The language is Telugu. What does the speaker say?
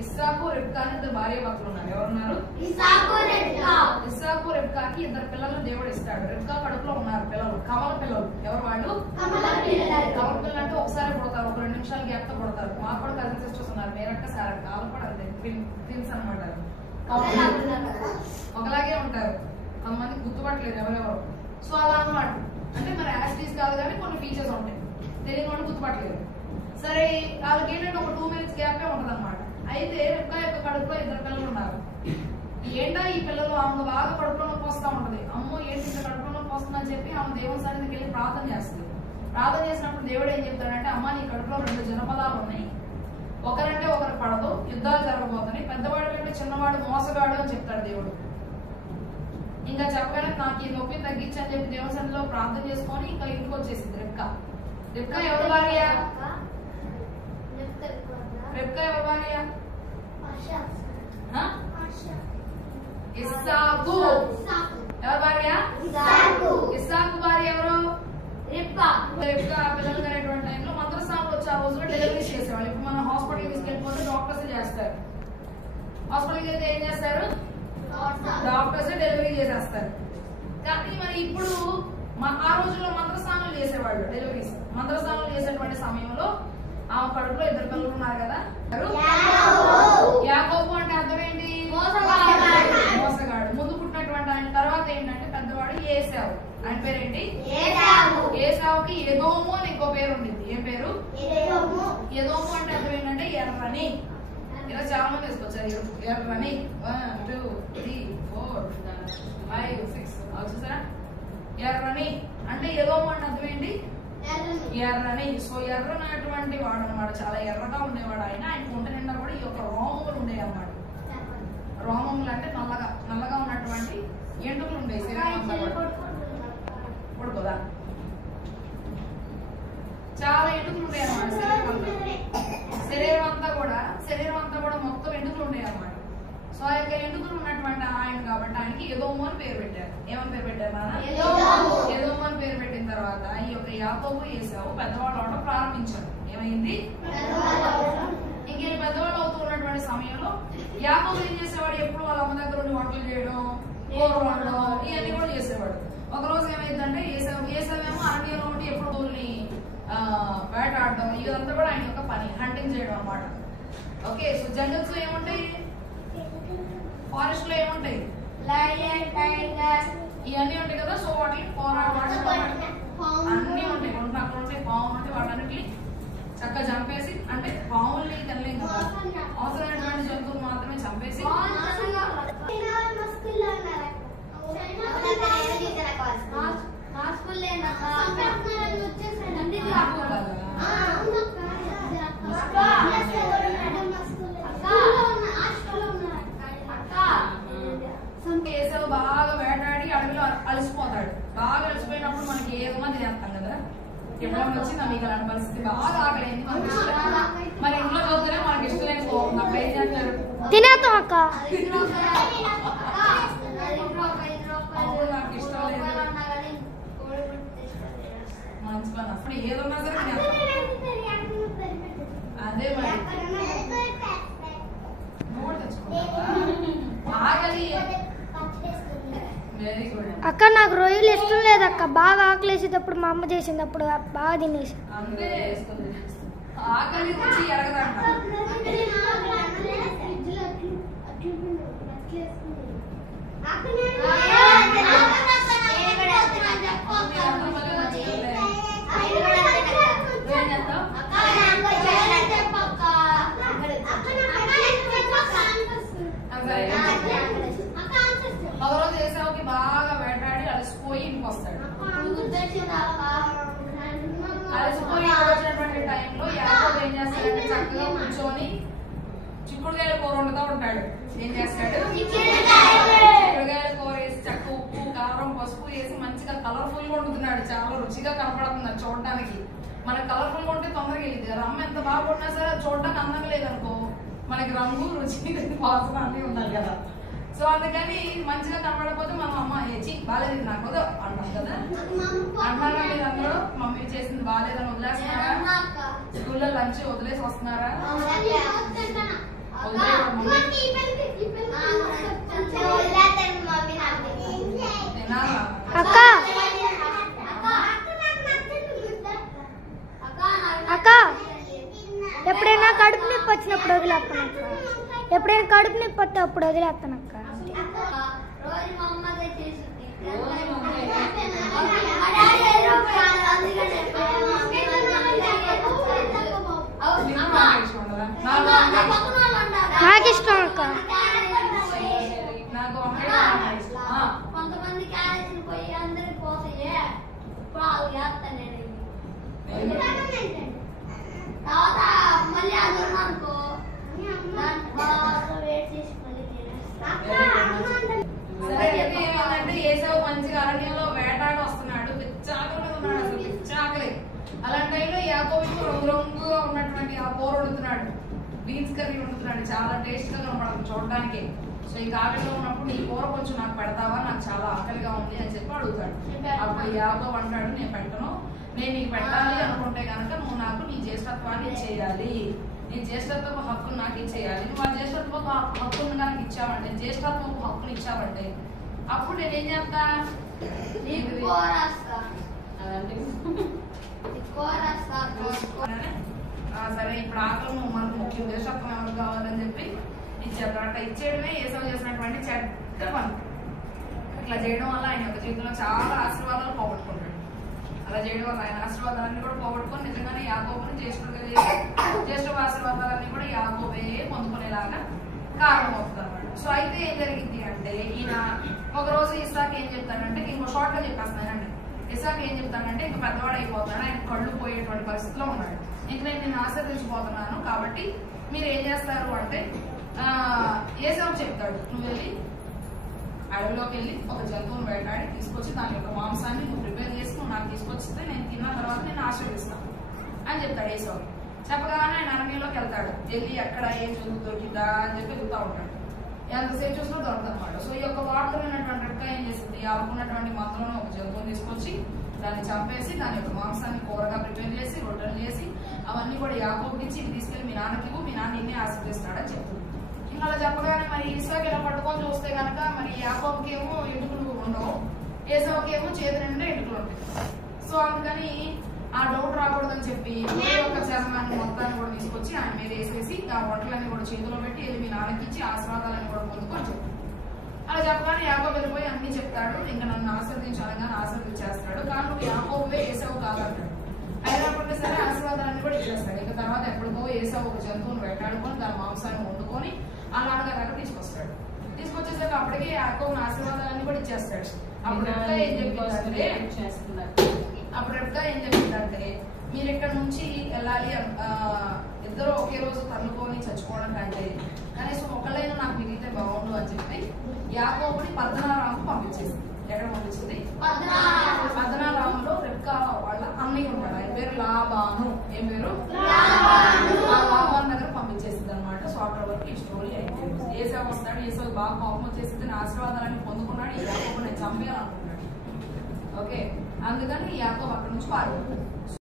ఇస్సాకు రెబ్కా అని ఇద్దరు భార్య భర్తలు ఉన్నారు. ఎవరున్నారు? ఇస్సాకు రెబ్కాకి ఇద్దరు పిల్లలు దేవుడు ఇస్తాడు. రెబ్కా కడుపులో ఉన్నారు పిల్లలు, కమల పిల్లలు. ఎవరు వాళ్ళు? కమల పిల్లలు అంటే ఒకసారి పుడతారు, ఒక 2 నిమిషాలు గ్యాప్ తో పుడతారు. మాకు కూడా కజిన్ సిస్టర్స్ ఉన్నారు, మేరక్క సారక్క. వాళ్ళు కూడా అంతే, ట్విన్స్ అనమాట. ఒకలాగే ఉంటారు, కొంతమంది గుర్తుపట్టలేదు ఎవరెవరు. సో అలా అన్నమాట. అంటే మరి యాసిటీస్ కాదు కానీ కొన్ని ఫీచర్స్ ఉంటాయి, తెలియని వాళ్ళు గుర్తుపట్టలేదు. సరే వాళ్ళకి ఏంటంటే ఒక 2 minutes గ్యాపే ఉంటది అనమాట. అయితే రెబ్కా యొక్క కడుపులో ఇద్దరు పిల్లలు ఉన్నారు. ఏంటా ఈ పిల్లలు, ఆమె బాగా కడుపులో నొప్పి వస్తూ ఉంటది. అమ్మో ఏంటి ఇంత కడుపులో నొప్పి వస్తుందని చెప్పి ఆమె దేవుని సన్నిధికి వెళ్ళి ప్రార్థన చేస్తుంది. ప్రార్థన చేసినప్పుడు దేవుడు ఏం చెప్తాడంటే, అమ్మ నీ కడుపులో 2 జనపదాలు ఉన్నాయి, ఒకరంటే ఒకరు పడదు, యుద్ధాలు జరగబోతున్నాయి, పెద్దవాడు కంటే చిన్నవాడు మోసగాడు అని చెప్తాడు దేవుడు. ఇంకా చెప్పగానే నాకు ఈ నొప్పి తగ్గించని చెప్పి దేవుని సన్నిధిలో ప్రార్థన చేసుకొని ఇంకా ఇంటికి వచ్చేసింది రెబ్కా. రెబ్కా ఎవరు భార్య? రెబ్కా ఎవరు భార్య? ఇస్సాకు. ఎవరు భార్య? ఇస్సాకు భార్య ఎవరు? రెబ్కా. పిల్లలు అనేటువంటి టైంలో మంత్రస్నానం వచ్చి ఆ రోజులో డెలివరీ చేసేవాళ్ళు. ఇప్పుడు మనం హాస్పిటల్కి తీసుకెళ్ళిపోతే డాక్టర్స్ చేస్తారు. హాస్పిటల్కి వెళ్తే ఏం చేస్తారు? డాక్టర్స్ డెలివరీ చేసేస్తారు. కానీ మరి ఇప్పుడు ఆ రోజుల్లో మంత్రస్నానం చేసేవాళ్ళు డెలివరీస్. మంత్రస్నానం చేసేటువంటి సమయంలో ఆ కడుపులో ఇద్దరు పిల్లలు ఉన్నారు కదా. యాకోబు అంటే అర్థం ఏంటి? మోసగాడు. ముందు పుట్టినటువంటి ఆయన తర్వాత ఏంటంటే పెద్దవాడు ఏసావు. ఆయన పేరేంటి? ఏసావుకి ఎదోము అని ఇంకో పేరు ఉండింది. ఏం పేరు? ఎదోము అంటే అర్థం ఏంటంటే ఎర్రని. ఇలా చాలా మంది వేసుకొచ్చారు ఎర్రని. 1 2 3 4 5 6 చూసారా? ఎర్రని అంటే ఎదోము అంటే అర్థం ఏంటి? ఎర్రని. సో ఎర్రనటువంటి వాడు అనమాట, చాలా ఎర్రగా ఉండేవాడు ఆయన. ఆయనకు ఉంటే నిండా కూడా ఈ యొక్క రోమములు ఉండేవి అన్నమాట. రోమములు అంటే నల్లగా ఉన్నటువంటి ఎంటుకలు ఉండేవి శరీరం అంతా కూడా. పడుకోదా? చాలా ఎంటుకలు ఉండేవి అన్నమాట శరీరం అంతా కూడా మొత్తం ఎంటుకలు ఉండేవి అన్నమాట. సో ఆ యొక్క ఎంటుకలు ఉన్నటువంటి ఆయన కాబట్టి ఆయనకి ఎదోము అని పేరు పెట్టారు. ఏమని పేరు పెట్టారు నాన్న? ఎదోము అని పేరు పెట్టిన తర్వాత ఈ యొక్క యాకోబు ఏసావు పెద్దవాళ్ళు అవడం ప్రారంభించారు. ఏమైంది? ఇంక పెద్దవాళ్ళు అవుతున్నటువంటి సమయంలో యాకోబు ఏం చేసేవాడు? ఎప్పుడు వాళ్ళ అమ్మ దగ్గర ఉండి వంటలు చేయడం, కూర వండడం, ఇవన్నీ కూడా చేసేవాడు. ఒక రోజు ఏమైందంటే ఏసావేమో అరణ్యంలో ఉండి ఎప్పుడు ఊరిని వేటాడడం, ఇదంతా కూడా ఆయన యొక్క పని, హంటింగ్ చేయడం అన్నమాట. ఓకే. సో జంగల్స్ లో ఏముంటాయి? ఫారెస్ట్ లో ఏముంటాయి? లయన్, టైగర్, ఇవన్నీ ఉంటాయి కదా. సో వాటిని అన్ని ఉంటాయి. అక్కడ ఉంటాయి పాము అంటే వాటన్నిటిని చక్కగా చంపేసి, అంటే పాముల్ని తినలేం కదా, అవసరమైనటువంటి జంతువులు మాత్రమే చంపేసి ఏసావు బాగా వేటాడి అడవిలో అలసిపోతాడు. బాగా అలసిపోయినప్పుడు మనకి ఏదో తినేస్తాం కదా. ఎప్పుడైనా వచ్చిందా మీకు అలాంటి పరిస్థితి? బాగా ఆకలింది, మరి ఇంట్లో చదువుతూనే మనకి ఇష్టం లేకపోతుంది. అప్పుడు ఏం చేస్తారు? తినేస్తాం అక్క. నాకు ఇష్టం లేదు, మంచి పని. అప్పుడు ఏదన్నా సరే అదే మరి ఆకలి. వెరీ గుడ్ అక్క. నాకు రొయ్యలు ఇష్టం లేదక్క, బాగా ఆకలి వేసేటప్పుడు మా అమ్మ చేసినప్పుడు బాగా తినేసి. అంతే ఆకలి రుచి ఎరగదంట. ఒకరోజు ఏసావుకి బాగా వేటాడి అలసిపోయి ఇంటికి వస్తాడు. అలసిపోయి వచ్చినటువంటి టైంలో యాకోబు ఏం చేస్తాడంటే చక్కగా కూర్చొని చిక్కుడుకాయల కూర వండుతూ ఉంటాడు. ఏం చేస్తాడు? చిక్కుడుకాయల కూర వేసి చక్క ఉప్పు, కారం, పసుపు వేసి మంచిగా కలర్ఫుల్ గా వండుతున్నాడు. చాలా రుచిగా కనపడుతుంది చూడటానికి. మనకి కలర్ఫుల్ గా ఉంటే తొందరగా వెళ్ళింది కదా. అమ్మ ఎంత బాగా వండినా సరే చూడటానికి అందంగా లేదనుకో, మనకి రంగు, రుచి, వాసన అన్నీ ఉండాలి కదా. సో అందుకని మంచిగా కనపడకపోతే మనం అమ్మ ఏచి బాగాలేదు నాకు అంటాం కదా. అంటారా మీరందరూ? మమ్మీ చేసింది బాగాలేదని వదిలేస్తున్నారా? స్కూల్లో లంచ్ వదిలేసి వస్తున్నారా? వదిలేసి వదిలేస్తాను అక్క. ఎప్పుడైనా కడుపు నొప్పి వస్తే అప్పుడు వదిలేస్తాను అక్క. రోజు మా అమ్మ తెచ్చేసింది. నాకు ఇష్టం అక్క. కొంతమంది క్యారేజీలు పోయి అందరికి పోతాయి. వాళ్ళు చేస్తాను నేను. తర్వాత మళ్ళీ అది అనుకో వెయిట్ చేసి మళ్ళీ అంటే ఏసావు మంచిగా అరణ్యంలో వేటాడి వస్తున్నాడు, పిచ్చాకలి ఉన్నాడు, అసలు పిచ్చాకలి. అలాంటి టైంలో యాకోబు రంగురంగుగా ఉన్నటువంటి ఆ కూర వండుతున్నాడు, బీన్స్ కర్రీ వండుతున్నాడు, చాలా టేస్ట్ గా కనపడుతుంది చూడడానికి. సో ఈ ఆకలిలో ఉన్నప్పుడు ఈ కూర కొంచెం నాకు పెడతావా, నాకు చాలా ఆకలిగా ఉంది అని చెప్పి అడుగుతాడు. అప్పుడు యాకోబు అంటాడు, నేను పెట్టను, నేను నీకు పెట్టాలి అనుకుంటే కనుక నువ్వు నాకు నీ జ్యేష్ఠత్వాన్ని ఇచ్చేయాలి, నీ జ్యేష్ఠత్వపు హక్కును నాకు ఇచ్చేయాలి. నువ్వు ఆ జ్యేష్ఠత్వపు హక్కును కనుక ఇచ్చావంటే, జ్యేష్ఠత్వపు హక్కును ఇచ్చావంటే అప్పుడు నేనేం చేస్తా, సరే ఇప్పుడు ఆకలి మనకు ముఖ్యం, జ్యేష్ఠత్వం ఎవరికి కావాలని చెప్పి ఇచ్చేద్దాం. అట్లా ఇచ్చేయడమే ఏసావు చేసినటువంటి చెడ్డ పని. ఇట్లా చేయడం వల్ల ఆయన యొక్క జీవితంలో చాలా ఆశీర్వాదాలు పోగొట్టుకుంటాడు. అలా చేయడం వల్ల ఆయన ఆశీర్వాదాలన్నీ కూడా పోగొట్టుకొని నిజంగానే యాకోబుని జ్యేష్ఠుడిగా చేసి జ్యేష్ఠ ఆశీర్వాదాలన్నీ కూడా యాకోబే పొందుకునేలాగా కారణమవుతుంది అనమాట. సో అయితే ఏం జరిగింది అంటే, ఈయన ఒక రోజు ఇసాక్ ఏం చెప్తాడంటే, ఇంకో షార్ట్ గా చెప్పేస్తున్నానండి, ఇసాక్ ఏం చెప్తాడంటే ఇంకా పెద్దవాడు అయిపోతున్నాడు, ఆయన కళ్ళు పోయేటువంటి పరిస్థితిలో ఉన్నాడు, ఇంక నేను నిన్ను ఆశీర్వదించిపోతున్నాను, కాబట్టి మీరు ఏం చేస్తారు అంటే ఏసావు చెప్తాడు, నువ్వు వెళ్ళి అడవిలోకి వెళ్ళి ఒక జంతువును వేటాడి తీసుకొచ్చి దాని యొక్క మాంసాన్ని నువ్వు ప్రిపేర్ చేసి నువ్వు నాకు తీసుకొచ్చితే నేను తిన్న తర్వాత నేను ఆశీర్వదిస్తాను అని చెప్తాడు ఏసావు. చెప్పగానే ఆయన అరణ్యంలోకి వెళ్తాడు, వెళ్ళి ఎక్కడ ఏం జంతువు దొరికిందా అని చెప్పి వెళ్తూ ఉంటాడు. ఎంతసేపు చూసినా దొరకదు అనమాట. సో ఈ యొక్క వార్తలు ఉన్నటువంటి రెక్క ఏం చేసింది, ఆవుకున్నటువంటి మంత్రంలో ఒక జంతువుని తీసుకొచ్చి దాన్ని చంపేసి దాని యొక్క మాంసాన్ని కూరగా ప్రిపేర్ చేసి రొట్టెలు చేసి అవన్నీ కూడా యాకోబుకి ఇచ్చి ఇవి తీసుకెళ్లి మీ నాన్నకి మీ నాన్న నిన్నే ఆశీర్వదిస్తాడని చెప్తుంది. ఇంకా అలా చెప్పగానే మరి ఇసాకు ఇలా పట్టుకొని చూస్తే కనుక మరి యాకోబుకి ఏమో ఎంటుకలు ఉండవు, ఏసావుకి ఏమో చేతి నిండా ఎంటుకలు ఉంటాయి. సో అందుకని ఆ డౌట్ రాకూడదని చెప్పి ఒక చర్మాన్ని మొత్తాన్ని కూడా తీసుకొచ్చి ఆయన మీద వేసేసి ఆ వంటలన్నీ కూడా చేతిలో పెట్టి వెళ్ళి మీ నాన్నకి ఇచ్చి ఆశీర్వాదాలన్నీ కూడా పొందుకొని చెప్తాడు. అలా చెప్పగానే యాకోబు వెళ్ళిపోయి అన్ని చెప్తాడు, ఇంకా నన్ను ఆశీర్వదించాలని ఆశీర్వదించేస్తాడు. కానీ నువ్వు యాకోబువే ఏసావు కాదంటాడు. అయినప్పటికీ సరే ఆశీర్వాదాలన్నీ కూడా ఇచ్చేస్తాడు. ఇంకా తర్వాత ఎప్పటికో ఏసావు ఒక జంతువును వేటాడుకొని దాని మాంసాన్ని వండుకొని ఆ నాన్నగారి దగ్గర తీసుకొస్తాడు. తీసుకొచ్చేసరికి అప్పటికే యాకోబు ఆశీర్వాదాలన్నీ కూడా ఇచ్చేస్తాడు. అప్పుడు ఏం చెప్పిందంటే మీరు ఇక్కడ నుంచి వెళ్ళాలి, ఇద్దరు ఒకే రోజు తన్నుకొని చచ్చిపోవడం కంటే కనీసం ఒకళ్ళైనా నాకు మిగిలితే బాగుండు అని చెప్పి యాకోబుని పద్మనారాముకు పంపించేసింది. ఎక్కడ పంపించింది? పద్మనారాములో రెక్క వాళ్ళ అన్నయ్య ఉంటాడు, ఆయన పేరు లాబాను. ఏం పేరు? లాబాను దగ్గర పంపించేసింది అనమాట. సో అక్కడ వరకు ఈ స్టోరీ అయిపోయింది. ఏసావు వస్తాడు, ఏసావు బాగా కోపం వచ్చేసింది, ఆశీర్వాదాలన్నీ పొందుకున్నాడు, ఈ యాకోబు నేను చంపేయాలనుకున్నాడు. ఓకే, అందుకని యాకోబు అక్కడ నుంచి పారిపోతాడు.